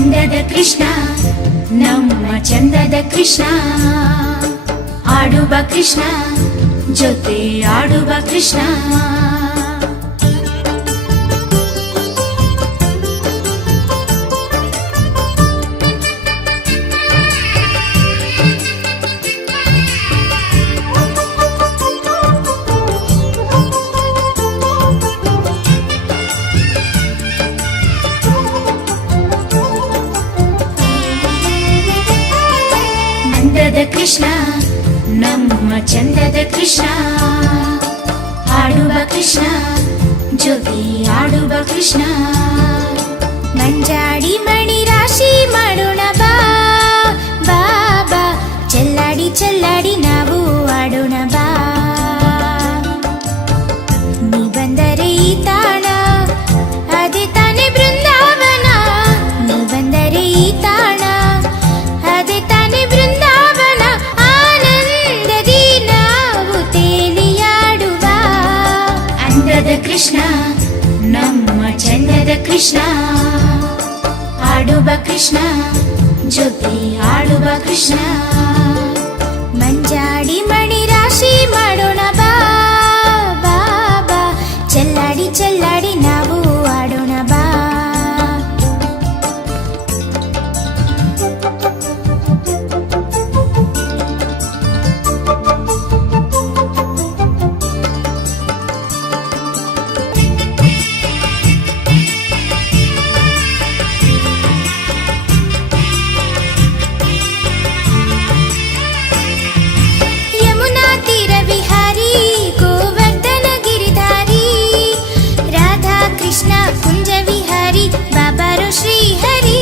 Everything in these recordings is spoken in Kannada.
ಅಂದದ ಕೃಷ್ಣ ನಮ್ಮ ಚಂದದ ಕೃಷ್ಣ, ಆಡುವ ಕೃಷ್ಣ ಜೊತೆ ಆಡುವ ಕೃಷ್ಣ. ಅಂದದ ಕೃಷ್ಣ ನಮ್ಮ ಚಂದದ ಕೃಷ್ಣ, ಆಡುವ ಕೃಷ್ಣ ಜೊತೆ ಆಡುವ ಕೃಷ್ಣ. ಮಂಜಾಡಿ ಮಣಿ ರಾಶಿ ಮಾಡೋಣ ಬಾ ಬಾ ಬಾ, ಚೆಲ್ಲಾಡಿ ಚೆಲ್ಲಾಡಿ ನಾವು ಆಡೋಣ ಬಾ. ನೀ ಬಂದರೆ ಈ ತಾಣ ಅದೇ ತಾನೆ ಬೃಂದಾವನ, ನೀ ಬಂದರೆ ಈ ತಾಣ ಅದೇ ತಾನೆ ಬೃಂದಾವನ. ಆನಂದದಿ ನಾವು ತೇಲಿಯಾಡುವ. ಅಂದದ ಕೃಷ್ಣ ನಮ್ಮ ಚಂದದ ಕೃಷ್ಣ, ಆಡುವ ಕೃಷ್ಣ ಜೊತೆ ಆಡುವ ಕೃಷ್ಣ. ಮಂಜಾಡಿ ಮಣಿ ರಾಶಿ ಮಾಡೋಣ ಬಾ ಬಾ ಬಾ, ಚೆಲ್ಲಾಡಿ ಚೆಲ್ಲಾಡಿ ನಾವು ಆಡೋಣ ಬಾ. ಯಮುನಾ ತೀರ ವಿಹಾರಿ ಗೋವರ್ಧನ ಗಿರಿಧಾರಿ, ರಾಧಾ ಕೃಷ್ಣ ಕುಂಜ ವಿಹಾರಿ ಬಾಬಾರು ಶ್ರೀಹರಿ.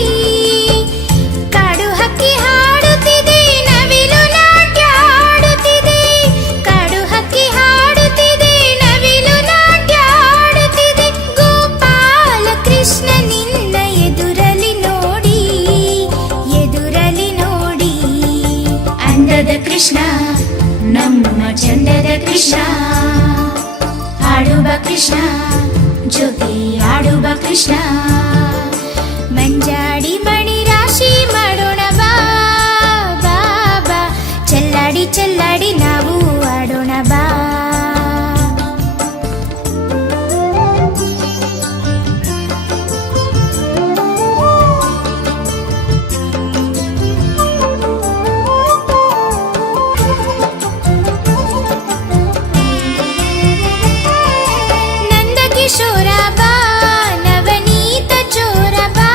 ಕಾಡು ಹಕ್ಕಿ ಹಾಡುತ್ತಿದೆ ನವಿಲು ನಾಟ್ಯ ಆಡುತ್ತಿದೆ, ಕಾಡು ಹಕ್ಕಿ ಹಾಡುತ್ತಿದೆ ನವಿಲು ನಾಟ್ಯ ಆಡುತ್ತಿದೆ. ಗೋಪಾಲ ಕೃಷ್ಣ ನಿನ್ನ ಎದುರಲಿ ನೋಡಿ, ಎದುರಲಿ ನೋಡಿ. ಅಂದದ ಕೃಷ್ಣ ನಮ್ಮ ಚಂದದ ಕೃಷ್ಣ, ಆಡುವ ಕೃಷ್ಣ ಜೊತೆ ಆಡುವ ಕೃಷ್ಣ. ಮಂಜಾಡಿ ಮಣಿ ರಾಶಿ ಮಾಡೋಣ ಬಾ ಬಾ ಬಾ, ಚೆಲ್ಲಾಡಿ ಚೆಲ್ಲಾಡಿ ನಾವು ಆಡೋಣ ಬಾ. ನಂದ ಕಿಶೋರ ಬಾ, ನವನೀತ ಚೋರ ಬಾ,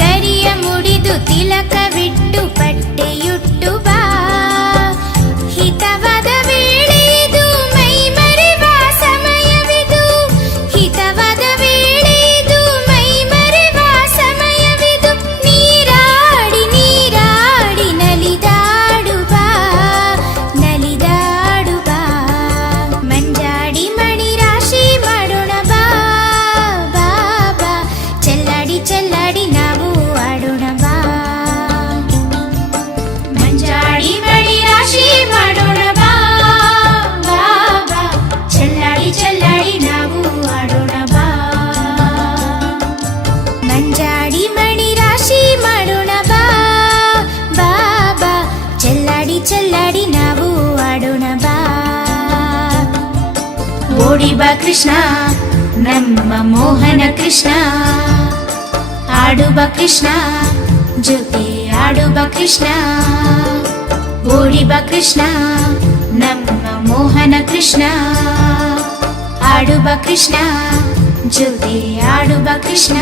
ಗರಿಯ ಮುಡಿದು ತಿಲಕವಿಟ್ಟು ಪಟ್ಟೆಯುಟ್ಟು ಬಾ. ಹಿತವಾದ ವೇಳೆ ಇದು ಮೈ ಮರೆವ ಸಮಯವಿದು, ಹಿತವಾದ ವೇಳೆ ಇದು ಮೈ ಮರೆವ ಸಮಯವಿದು. ನೀರಾಡಿ ನೀರಾಡಿ ನಲಿದಾಡು ಬಾ, ನಲಿದಾಡು ಬಾ. ಮಂಜಾಡಿ ಮಣಿ ರಾಶಿ ಮಾಡೋಣ ಬಾ ಬಾ ಬಾ, ಚೆಲ್ಲಾಡಿ ಚೆಲ್ಲಾಡಿ ನಾವು ಆಡೋಣ ಬಾ. ಮಂಜಾಡಿ ಮಣಿ ರಾಶಿ ಮಾಡೋಣ ಬಾ ಬಾ ಬಾ, ಚೆಲ್ಲಾಡಿ ಚೆಲ್ಲಾಡಿ ನಾವು ಆಡೋಣ ಬಾ. ಮಂಜಾಡಿ ಮಣಿ ರಾಶಿ ಮಾಡೋಣ ಬಾ ಬಾ ಬಾ, ಚೆಲ್ಲಾಡಿ ಚೆಲ್ಲಾಡಿ ನಾವು ಆಡೋಣ ಬಾ. ಓಡಿ ಬಾ ಕೃಷ್ಣ ನಮ್ಮ ಮೋಹನ ಕೃಷ್ಣ, ಆಡುವ ಕೃಷ್ಣ ಜೊತೆ ಆಡುವ ಕೃಷ್ಣ. ಓಡಿ ಬಾ ಕೃಷ್ಣ ನಮ್ಮ ಮೋಹನ ಕೃಷ್ಣ, ಆಡುವ ಕೃಷ್ಣ ಜೊತೆ ಆಡುವ ಕೃಷ್ಣ.